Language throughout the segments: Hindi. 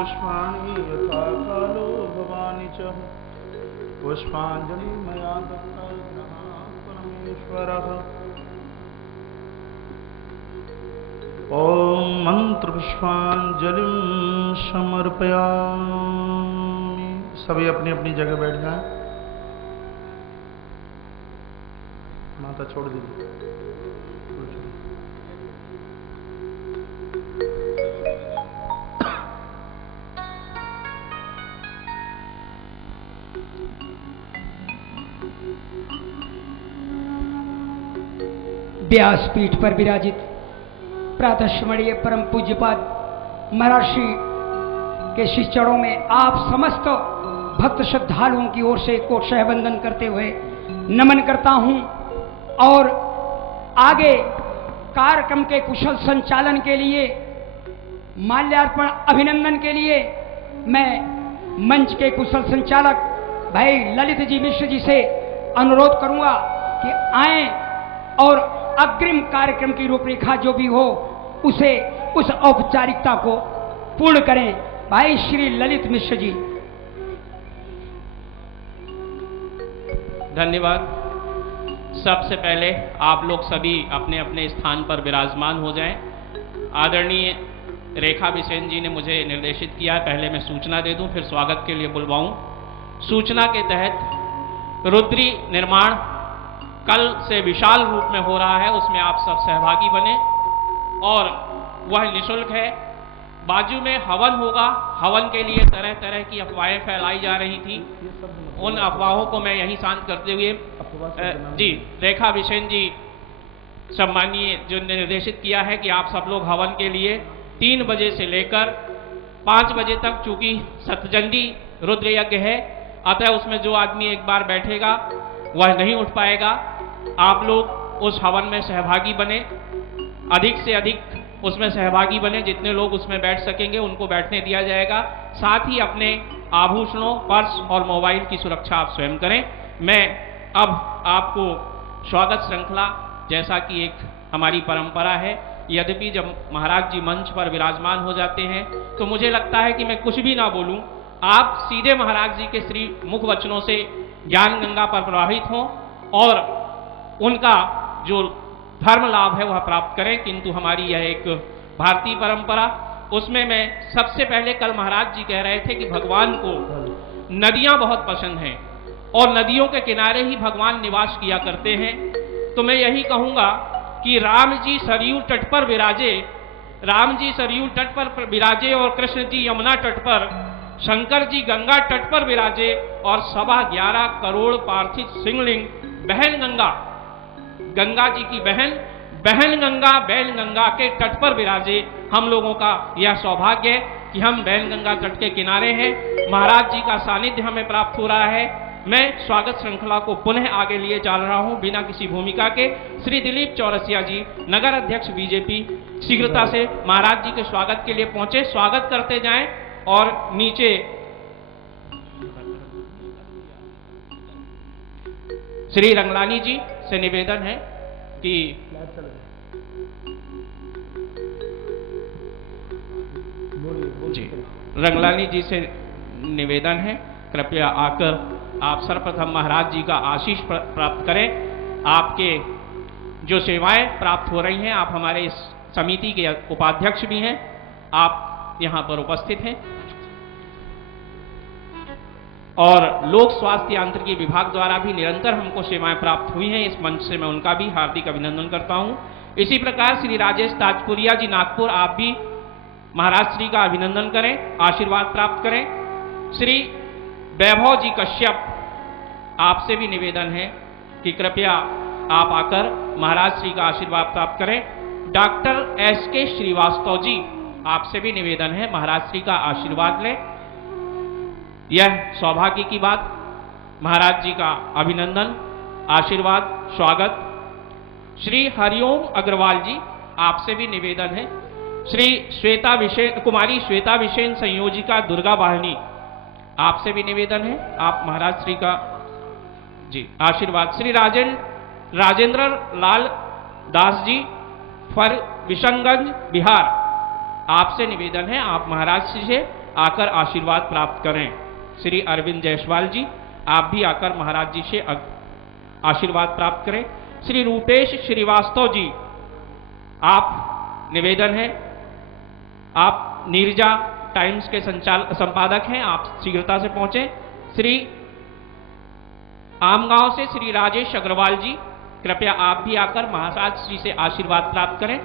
पुष्पाणि यथा कालो भवानि च पुष्पाञ्जलि मया दत्ता परमेश्वरः। ॐ मंत्रपुष्पाञ्जलिं समर्पयामि। सभी अपनी अपनी जगह बैठ जाएं। माता छोड़ दीजिए। व्यासपीठ पर विराजित प्रातःस्मरणीय परम पूज्यपाद महर्षि के शिष्यरों में आप समस्त भक्त श्रद्धालुओं की ओर से कोटशः वंदन करते हुए नमन करता हूं और आगे कार्यक्रम के कुशल संचालन के लिए माल्यार्पण अभिनंदन के लिए मैं मंच के कुशल संचालक भाई ललित जी मिश्र जी से अनुरोध करूंगा कि आए और अग्रिम कार्यक्रम की रूपरेखा जो भी हो उसे उस औपचारिकता को पूर्ण करें। भाई श्री ललित मिश्र जी। धन्यवाद। सबसे पहले आप लोग सभी अपने अपने स्थान पर विराजमान हो जाएं। आदरणीय रेखा बिसेन जी ने मुझे निर्देशित किया है, पहले मैं सूचना दे दूं फिर स्वागत के लिए बुलवाऊं। सूचना के तहत रुद्री निर्माण कल से विशाल रूप में हो रहा है, उसमें आप सब सहभागी बने और वह निःशुल्क है। बाजू में हवन होगा। हवन के लिए तरह तरह की अफवाहें फैलाई जा रही थी, उन अफवाहों को मैं यहीं शांत करते हुए जी रेखा बिसेन जी सम्मानीय जो निर्देशित किया है कि आप सब लोग हवन के लिए 3 बजे से लेकर 5 बजे तक, चूंकि सतचंडी रुद्र यज्ञ है अतः उसमें जो आदमी एक बार बैठेगा वह नहीं उठ पाएगा। आप लोग उस हवन में सहभागी बने, अधिक से अधिक उसमें सहभागी बने। जितने लोग उसमें बैठ सकेंगे उनको बैठने दिया जाएगा। साथ ही अपने आभूषणों, पर्स और मोबाइल की सुरक्षा आप स्वयं करें। मैं अब आपको स्वागत श्रृंखला, जैसा कि एक हमारी परंपरा है, यद्यपि जब महाराज जी मंच पर विराजमान हो जाते हैं तो मुझे लगता है कि मैं कुछ भी ना बोलूं, आप सीधे महाराज जी के श्री मुख वचनों से ज्ञान गंगा पर प्रवाहित हों और उनका जो धर्म लाभ है वह प्राप्त करें। किंतु हमारी यह एक भारतीय परंपरा, उसमें मैं सबसे पहले कल महाराज जी कह रहे थे कि भगवान को नदियां बहुत पसंद हैं और नदियों के किनारे ही भगवान निवास किया करते हैं। तो मैं यही कहूंगा कि राम जी सरयू तट पर विराजे, राम जी सरयू तट पर विराजे और कृष्ण जी यमुना तट पर, शंकर जी गंगा तट पर विराजे और 11.25 करोड़ पार्थिव सिंहलिंग बहन गंगा, गंगा जी की बहन गंगा बैन गंगा के तट पर विराजे। हम लोगों का यह सौभाग्य है कि हम बैन गंगा तट के किनारे हैं। महाराज जी का सानिध्य हमें प्राप्त हो रहा है। मैं स्वागत श्रृंखला को पुनः आगे लिए चल रहा हूं बिना किसी भूमिका के। श्री दिलीप चौरसिया जी नगर अध्यक्ष बीजेपी शीघ्रता से महाराज जी के स्वागत के लिए पहुंचे। स्वागत करते जाएं और नीचे श्री रंगलानी जी से निवेदन है कि जी रंगलानी जी से निवेदन है कृपया आकर आप सर्वप्रथम महाराज जी का आशीष प्राप्त करें। आपके जो सेवाएं प्राप्त हो रही हैं, आप हमारे इस समिति के उपाध्यक्ष भी हैं, आप यहां पर उपस्थित हैं और लोक स्वास्थ्य यांत्रिकी विभाग द्वारा भी निरंतर हमको सेवाएं प्राप्त हुई हैं। इस मंच से मैं उनका भी हार्दिक अभिनंदन करता हूं। इसी प्रकार श्री राजेश ताजपुरिया जी नागपुर, आप भी महाराज श्री का अभिनंदन करें, आशीर्वाद प्राप्त करें। श्री वैभव जी कश्यप, आपसे भी निवेदन है कि कृपया आप आकर महाराज श्री का आशीर्वाद प्राप्त करें। डॉक्टर SK श्रीवास्तव जी, आपसे भी निवेदन है महाराज श्री का आशीर्वाद लें। यह सौभाग्य की बात, महाराज जी का अभिनंदन, आशीर्वाद, स्वागत। श्री हरिओम अग्रवाल जी, आपसे भी निवेदन है। श्री कुमारी श्वेता विशेन संयोजिका दुर्गा वाहिनी, आपसे भी निवेदन है आप महाराज श्री का जी आशीर्वाद। श्री राजेंद्र लाल दास जी फर विशंगंज बिहार, आपसे निवेदन है आप महाराज श्री से आकर आशीर्वाद प्राप्त करें। श्री अरविंद जायसवाल जी, आप भी आकर महाराज जी से आशीर्वाद प्राप्त करें। श्री रूपेश श्रीवास्तव जी, आप निवेदन है, आप नीरजा टाइम्स के संपादक हैं, आप शीघ्रता से पहुंचे। श्री आमगांव से श्री राजेश अग्रवाल जी, कृपया आप भी आकर महाराज श्री से आशीर्वाद प्राप्त करें।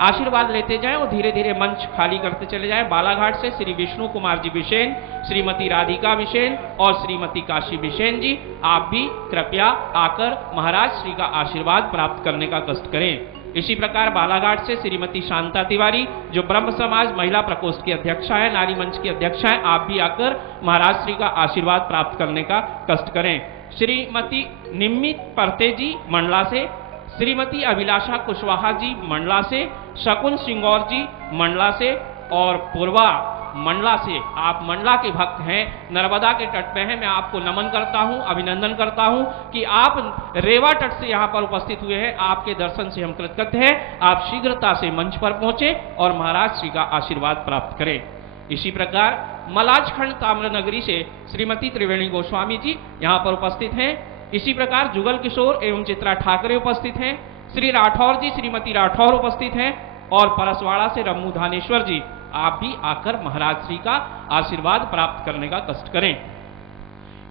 आशीर्वाद लेते जाएं और धीरे धीरे मंच खाली करते चले जाएं। बालाघाट से श्री विष्णु कुमार जी बिसेन, श्रीमती राधिका बिसेन और श्रीमती काशी बिसेन जी, आप भी कृपया आकर महाराज श्री का आशीर्वाद प्राप्त करने का कष्ट करें। इसी प्रकार बालाघाट से श्रीमती शांता तिवारी, जो ब्रह्म समाज महिला प्रकोष्ठ की अध्यक्षा है, नारी मंच की अध्यक्षा है, आप भी आकर महाराज श्री का आशीर्वाद प्राप्त करने का कष्ट करें। श्रीमती निम्मित परते जी मंडला से, श्रीमती अभिलाषा कुशवाहा जी मंडला से, शकुन सिंगौर जी मंडला से और पूर्वा मंडला से, आप मंडला के भक्त हैं, नर्मदा के तट पे हैं। मैं आपको नमन करता हूं, अभिनंदन करता हूं कि आप रेवा तट से यहां पर उपस्थित हुए हैं। आपके दर्शन से हम कृतज्ञ हैं। आप शीघ्रता से मंच पर पहुंचे और महाराज श्री का आशीर्वाद प्राप्त करें। इसी प्रकार मलाजखंड ताम्रनगरी से श्रीमती त्रिवेणी गोस्वामी जी यहां पर उपस्थित हैं। इसी प्रकार जुगल किशोर एवं चित्रा ठाकरे उपस्थित हैं। श्री राठौर जी, श्रीमती राठौर उपस्थित हैं और परसवाड़ा से रम्मू धानेश्वर जी, आप भी आकर महाराज श्री का आशीर्वाद प्राप्त करने का कष्ट करें।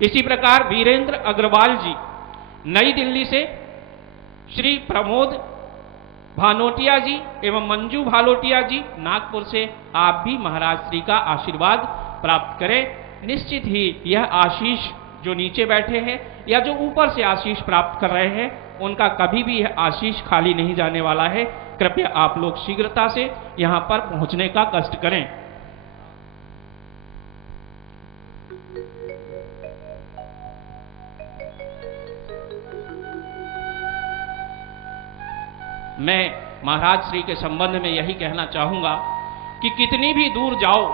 इसी प्रकार वीरेंद्र अग्रवाल जी नई दिल्ली से, श्री प्रमोद भानोटिया जी एवं मंजू भालोटिया जी नागपुर से, आप भी महाराज श्री का आशीर्वाद प्राप्त करें। निश्चित ही यह आशीष जो नीचे बैठे हैं या जो ऊपर से आशीष प्राप्त कर रहे हैं, उनका कभी भी यह आशीष खाली नहीं जाने वाला है। कृपया आप लोग शीघ्रता से यहां पर पहुंचने का कष्ट करें। मैं महाराज श्री के संबंध में यही कहना चाहूंगा कि कितनी भी दूर जाओ,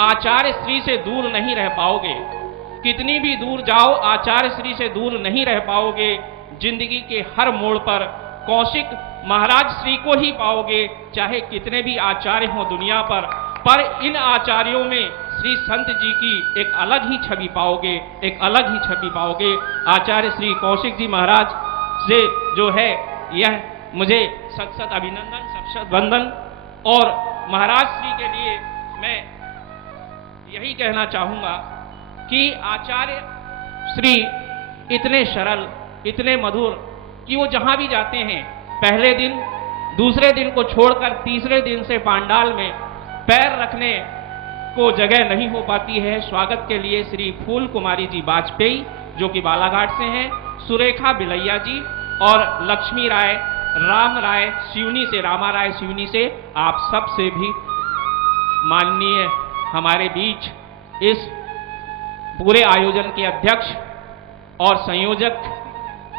आचार्य श्री से दूर नहीं रह पाओगे। कितनी भी दूर जाओ, आचार्य श्री से दूर नहीं रह पाओगे। जिंदगी के हर मोड़ पर कौशिक महाराज श्री को ही पाओगे, चाहे कितने भी आचार्य हों दुनिया पर इन आचार्यों में श्री संत जी की एक अलग ही छवि पाओगे, एक अलग ही छवि पाओगे। आचार्य श्री कौशिक जी महाराज से जो है, यह मुझे सत सत अभिनंदन, सत सत वंदन। और महाराज श्री के लिए मैं यही कहना चाहूंगा कि आचार्य श्री इतने सरल, इतने मधुर कि वो जहां भी जाते हैं, पहले दिन दूसरे दिन को छोड़कर तीसरे दिन से पांडाल में पैर रखने को जगह नहीं हो पाती है। स्वागत के लिए श्री फूल कुमारी जी वाजपेयी, जो कि बालाघाट से हैं, सुरेखा बिलैया जी और लक्ष्मी राय, राम राय सिवनी से, रामा राय सिवनी से, आप सब से भी माननीय हमारे बीच इस पूरे आयोजन के अध्यक्ष और संयोजक,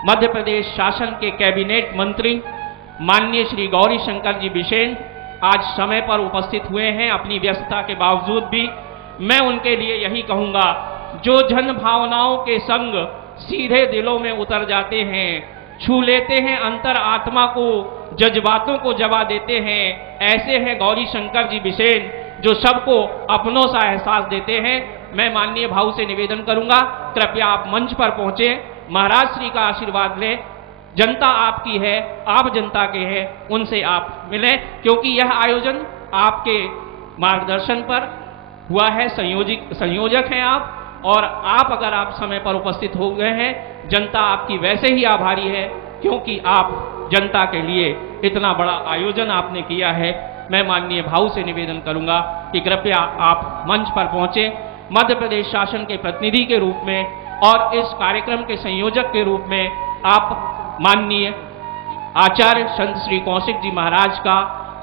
मध्य प्रदेश शासन के कैबिनेट मंत्री माननीय श्री गौरी शंकर जी बिसेन आज समय पर उपस्थित हुए हैं। अपनी व्यस्तता के बावजूद भी मैं उनके लिए यही कहूंगा, जो जन भावनाओं के संग सीधे दिलों में उतर जाते हैं, छू लेते हैं अंतर आत्मा को, जज्बातों को जवा देते हैं, ऐसे हैं गौरी शंकर जी बिसेन, जो सबको अपनों सा एहसास देते हैं। मैं माननीय भाव से निवेदन करूंगा, कृपया आप मंच पर पहुंचे, महाराज श्री का आशीर्वाद लें। जनता आपकी है, आप जनता के हैं, उनसे आप मिलें, क्योंकि यह आयोजन आपके मार्गदर्शन पर हुआ है। संयोजक हैं आप, और आप अगर आप समय पर उपस्थित हो गए हैं, जनता आपकी वैसे ही आभारी है, क्योंकि आप जनता के लिए इतना बड़ा आयोजन आपने किया है। मैं माननीय भाव से निवेदन करूंगा कि कृपया आप मंच पर पहुंचे। मध्य प्रदेश शासन के प्रतिनिधि के रूप में और इस कार्यक्रम के संयोजक के रूप में आप माननीय आचार्य संत श्री कौशिक जी महाराज का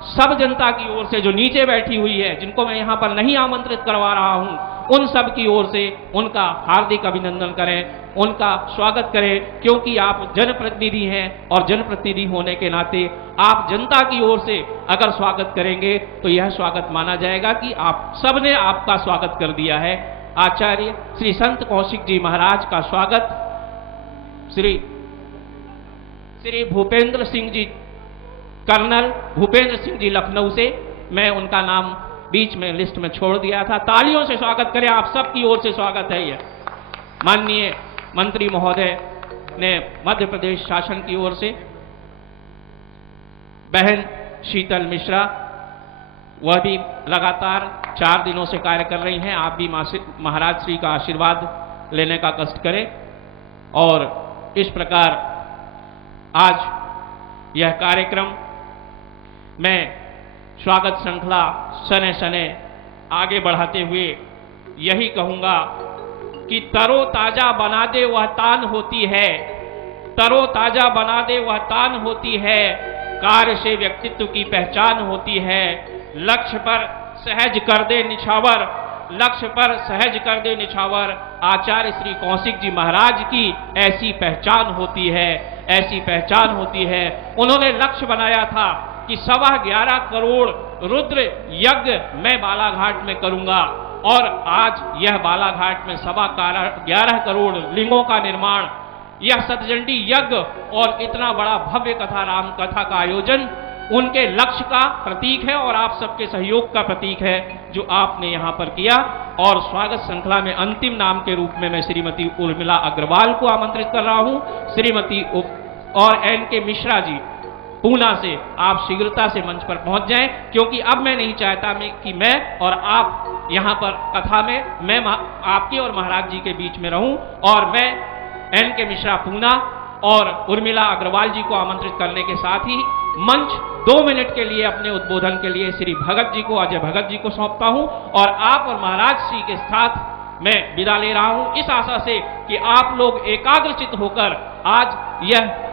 सब जनता की ओर से, जो नीचे बैठी हुई है, जिनको मैं यहाँ पर नहीं आमंत्रित करवा रहा हूँ, उन सब की ओर से उनका हार्दिक अभिनंदन करें, उनका स्वागत करें, क्योंकि आप जनप्रतिनिधि हैं और जनप्रतिनिधि होने के नाते आप जनता की ओर से अगर स्वागत करेंगे तो यह स्वागत माना जाएगा कि आप सबने आपका स्वागत कर दिया है। आचार्य श्री संत कौशिक जी महाराज का स्वागत श्री भूपेंद्र सिंह जी, कर्नल भूपेंद्र सिंह जी लखनऊ से, मैं उनका नाम बीच में लिस्ट में छोड़ दिया था। तालियों से स्वागत करें, आप सबकी ओर से स्वागत है। यह माननीय मंत्री महोदय ने मध्य प्रदेश शासन की ओर से बहन शीतल मिश्रा, वह भी लगातार 4 दिनों से कार्य कर रही हैं। आप भी महाराज श्री का आशीर्वाद लेने का कष्ट करें। और इस प्रकार आज यह कार्यक्रम मैं स्वागत श्रृंखला सने सने आगे बढ़ाते हुए यही कहूंगा कि तरोताजा बना दे वह तान होती है, तरोताजा बना दे वह तान होती है, कार्य से व्यक्तित्व की पहचान होती है। लक्ष्य पर सहज कर दे निछावर, लक्ष्य पर सहज कर दे निछावर, आचार्य श्री कौशिक जी महाराज की ऐसी पहचान होती है, ऐसी पहचान होती है। उन्होंने लक्ष्य बनाया था कि 11.25 करोड़ रुद्र यज्ञ मैं बालाघाट में करूंगा, और आज यह बालाघाट में 11.25 करोड़ लिंगों का निर्माण, यह सतचंडी यज्ञ और इतना बड़ा भव्य कथा राम कथा का आयोजन उनके लक्ष्य का प्रतीक है और आप सबके सहयोग का प्रतीक है जो आपने यहाँ पर किया। और स्वागत श्रृंखला में अंतिम नाम के रूप में मैं श्रीमती उर्मिला अग्रवाल को आमंत्रित कर रहा हूँ। श्रीमती और NK मिश्रा जी पूना से आप शीघ्रता से मंच पर पहुंच जाएं, क्योंकि अब मैं नहीं चाहता कि मैं और आप यहाँ पर कथा में मैं आपके और महाराज जी के बीच में रहूं। और मैं NK मिश्रा पूना और उर्मिला अग्रवाल जी को आमंत्रित करने के साथ ही मंच 2 मिनट के लिए अपने उद्बोधन के लिए श्री भगत जी को, अजय भगत जी को सौंपता हूं। और आप और महाराज श्री के साथ मैं विदा ले रहा हूं इस आशा से कि आप लोग एकाग्रचित होकर आज यह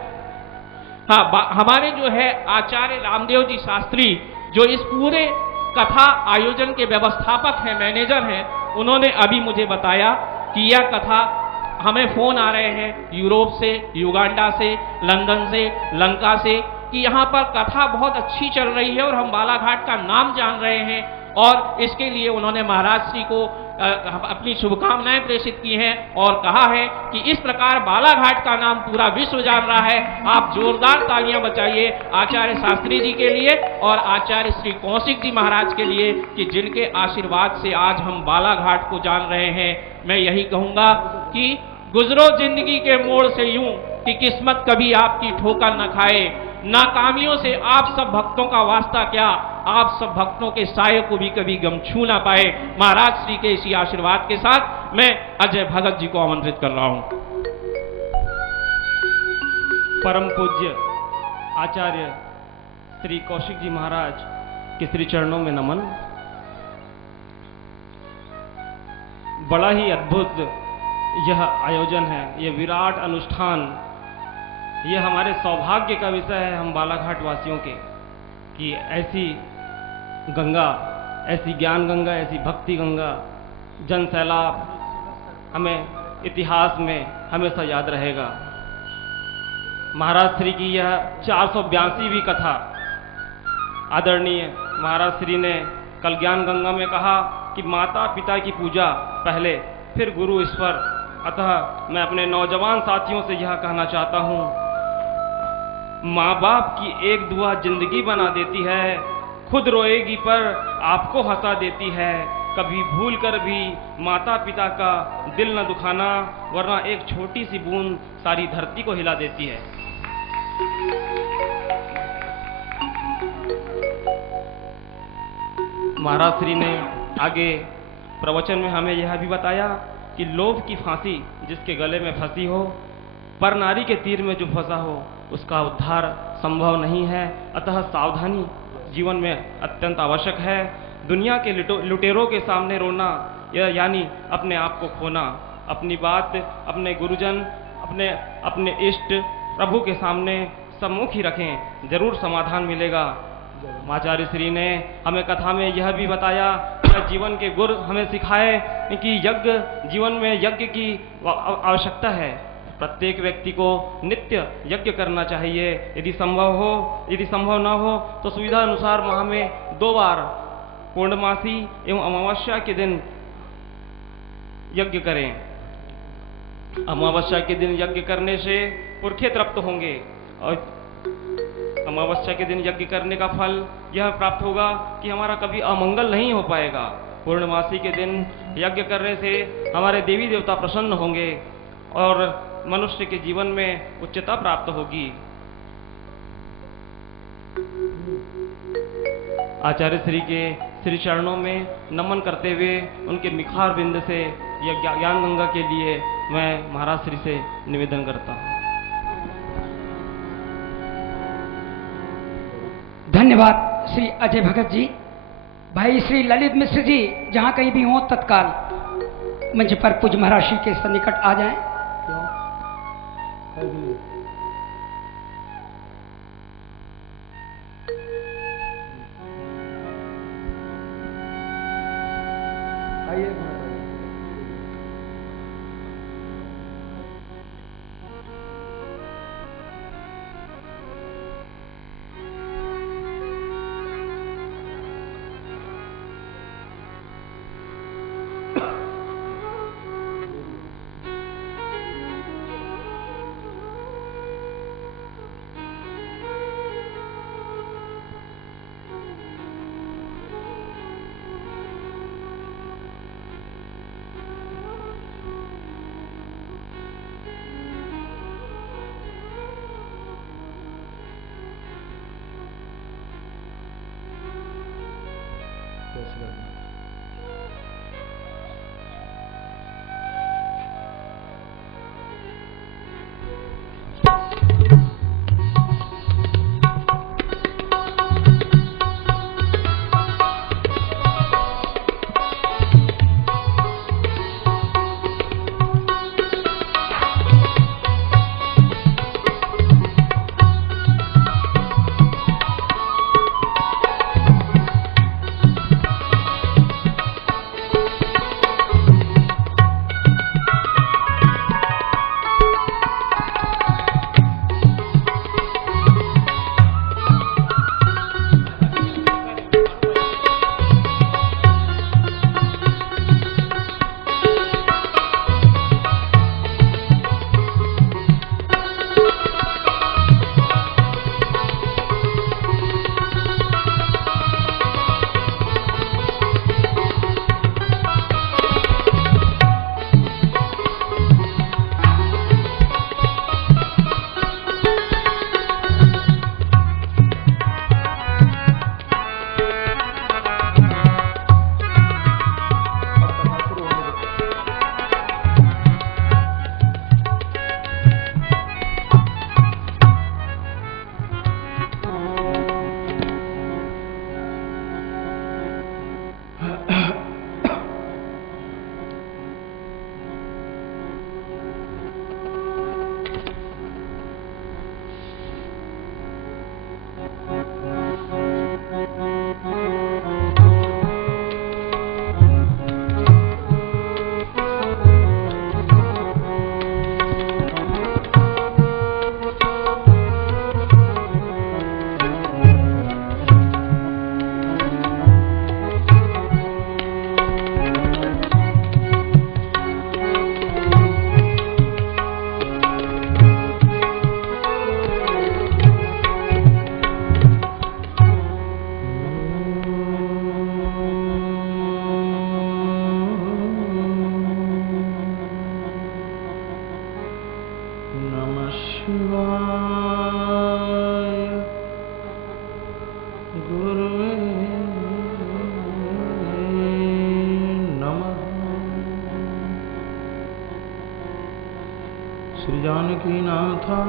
हमारे जो है आचार्य रामदेव जी शास्त्री जो इस पूरे कथा आयोजन के व्यवस्थापक हैं, मैनेजर हैं, उन्होंने अभी मुझे बताया कि यह कथा हमें फोन आ रहे हैं यूरोप से, युगांडा से, लंदन से, लंका से कि यहाँ पर कथा बहुत अच्छी चल रही है और हम बालाघाट का नाम जान रहे हैं। और इसके लिए उन्होंने महाराज श्री को अपनी शुभकामनाएं प्रेषित की हैं और कहा है कि इस प्रकार बालाघाट का नाम पूरा विश्व जान रहा है। आप जोरदार तालियां बजाइए आचार्य शास्त्री जी के लिए और आचार्य श्री कौशिक जी महाराज के लिए कि जिनके आशीर्वाद से आज हम बालाघाट को जान रहे हैं। मैं यही कहूंगा कि गुजरो जिंदगी के मोड़ से यूं कि किस्मत कभी आपकी ठोकर न खाए, नाकामियों से आप सब भक्तों का वास्ता क्या, आप सब भक्तों के साये को भी कभी गम छू ना पाए। महाराज श्री के इसी आशीर्वाद के साथ मैं अजय भगत जी को आमंत्रित कर रहा हूं। परम पूज्य आचार्य श्री कौशिक जी महाराज के श्री चरणों में नमन। बड़ा ही अद्भुत यह आयोजन है, यह विराट अनुष्ठान, यह हमारे सौभाग्य का विषय है हम बालाघाट वासियों के कि ऐसी गंगा, ऐसी ज्ञान गंगा, ऐसी भक्ति गंगा, जन सैलाब हमें इतिहास में हमेशा याद रहेगा। महाराज श्री की यह 482वीं कथा आदरणीय महाराज श्री ने कल ज्ञान गंगा में कहा कि माता पिता की पूजा पहले, फिर गुरु ईश्वर। अतः मैं अपने नौजवान साथियों से यह कहना चाहता हूँ, माँ बाप की एक दुआ जिंदगी बना देती है, खुद रोएगी पर आपको हंसा देती है। कभी भूल कर भी माता पिता का दिल न दुखाना, वरना एक छोटी सी बूंद सारी धरती को हिला देती है। महाराज श्री ने आगे प्रवचन में हमें यह भी बताया कि लोभ की फांसी जिसके गले में फंसी हो, पर नारी के तीर में जो फंसा हो, उसका उद्धार संभव नहीं है। अतः सावधानी जीवन में अत्यंत आवश्यक है। दुनिया के लुटेरों के सामने रोना यानी अपने आप को खोना। अपनी बात अपने गुरुजन, अपने इष्ट प्रभु के सामने सम्मुख ही रखें, जरूर समाधान मिलेगा। आचार्य श्री ने हमें कथा में यह भी बताया कि जीवन के गुर हमें सिखाए कि यज्ञ, जीवन में यज्ञ की आवश्यकता है। प्रत्येक व्यक्ति को नित्य यज्ञ करना चाहिए। यदि संभव न हो तो सुविधा अनुसार माह में 2 बार पूर्णमासी एवं अमावस्या के दिन यज्ञ करें। अमावस्या के दिन यज्ञ करने से पुरखे तृप्त होंगे और अमावस्या के दिन यज्ञ करने का फल यह प्राप्त होगा कि हमारा कभी अमंगल नहीं हो पाएगा। पूर्णमासी के दिन यज्ञ करने से हमारे देवी देवता प्रसन्न होंगे और मनुष्य के जीवन में उच्चता प्राप्त होगी। आचार्य श्री के श्री चरणों में नमन करते हुए उनके मिखार बिंद से यह ज्ञान गंगा के लिए मैं महाराज श्री से निवेदन करता हूँ। धन्यवाद श्री अजय भगत जी। भाई श्री ललित मिश्र जी जहां कहीं भी हों तत्काल मंच पर पूज्य महाराज श्री के सन्निकट आ जाएं। श्री जानकी नाथाय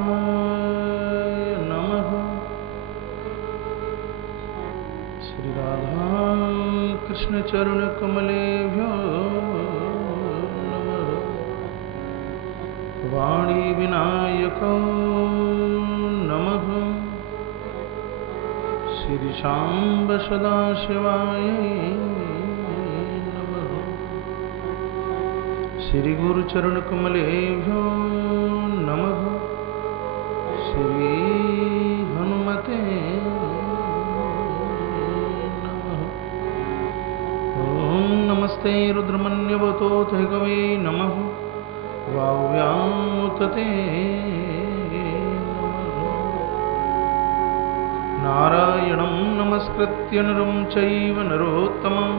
नमः। श्री राधा कृष्ण चरण कमलेभ्यो नमः। वाणी विनायको नमः। श्री शाम्ब सदाशिवाय नमः। श्री गुरुचरण कमलेभ्यो नमः। श्री हनुमते नमः। ओम नमस्ते रुद्रमन्यवतोऽथ कवे नमः। वाव्यां तते नमः। नारायणं नमस्कृत्य नरं चैव नरोत्तमं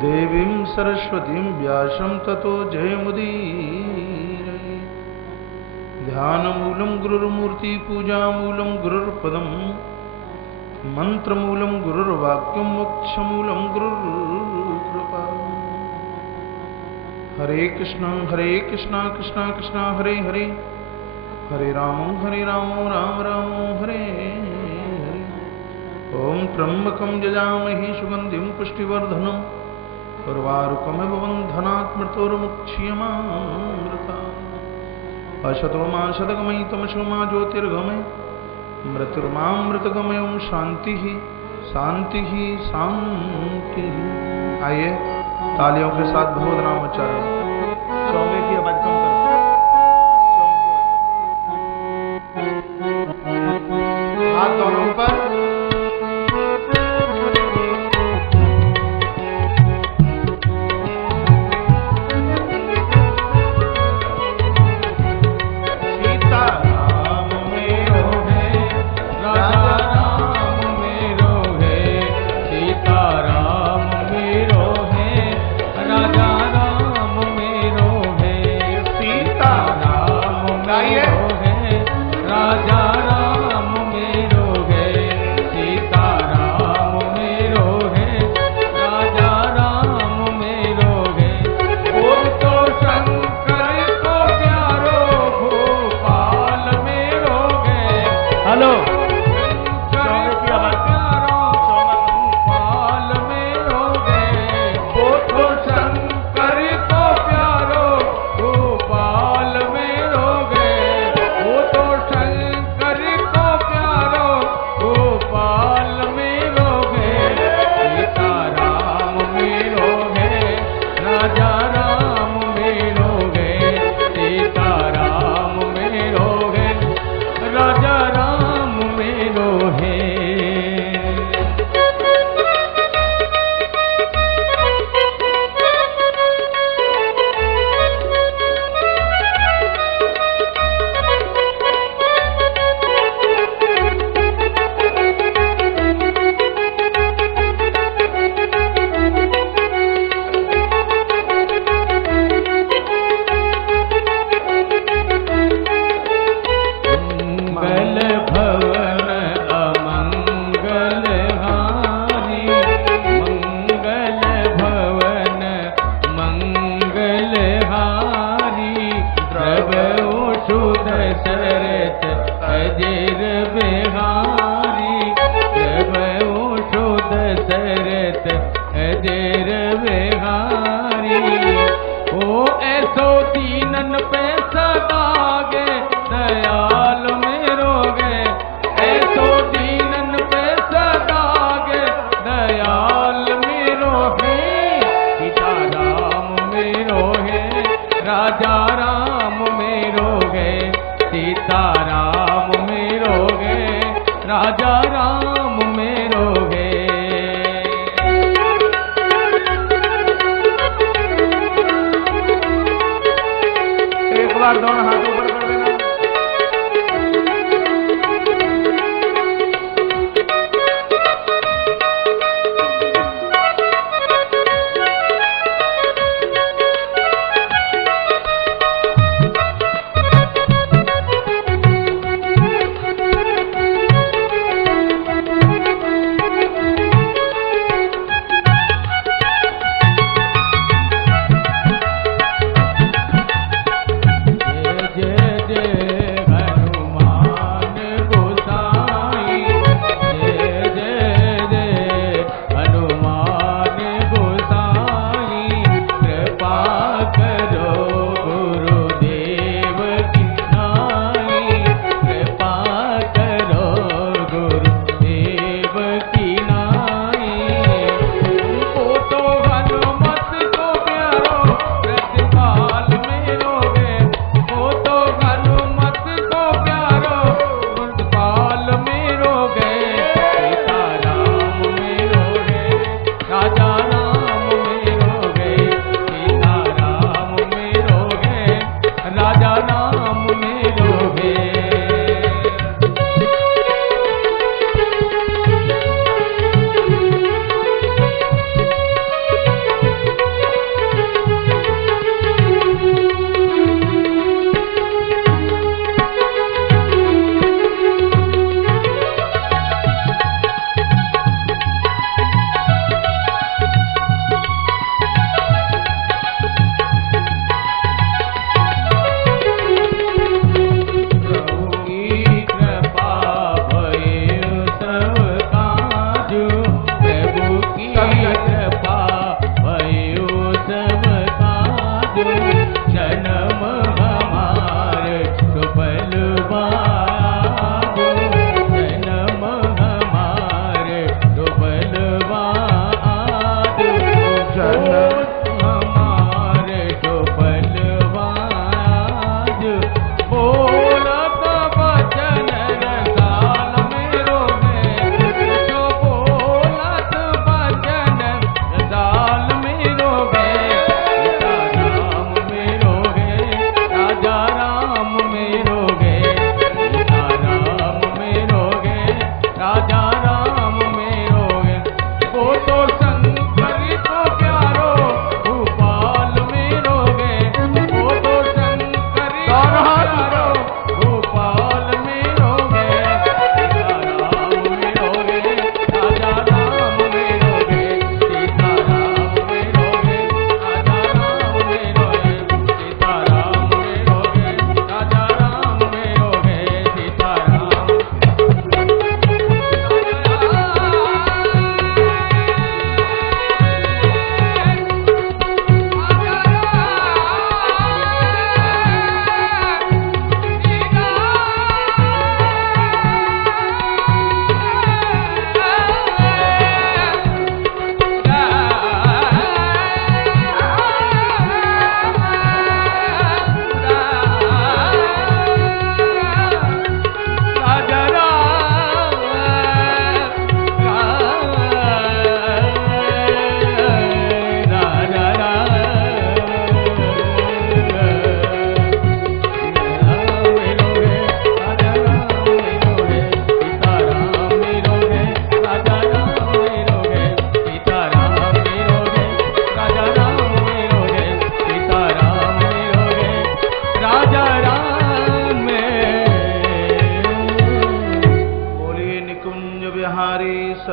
देवीं सरस्वतीं व्यासं ततो जयमुदीरये। ध्यानमूलं गुरुर्मूर्ति पूजामूलं गुरुर्पदं मंत्रमूलं गुरुर्वाक्यं मोक्षमूलं गुरुर्कृपा। हरे कृष्णा कृष्णा कृष्णा हरे हरे, हरे राम राम राम हरे हरे। ओम त्र्यंबकं यजामहे सुगंधिं पुष्टिवर्धनम् उर्वारुकमिव बन्धनात् मृत्योर्मुक्षीयमामृतात्। असतो मा सद्गमयि तमसो मा ज्योतिर्गमय मृत्युर्मामृतगमय। ओम शांति शांति शांति। आइए तालियों के साथ भगवद नाम उच्चारण। सौम्य की आवाज कम करो। हाथ दोनों ऊपर। राजा राम मेरो है,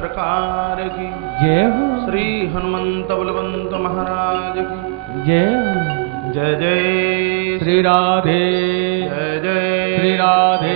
सरकार की जय हो। श्री हनुमंत बलवंत महाराज की जय हो। जय जय श्री राधे जय जय श्री राधे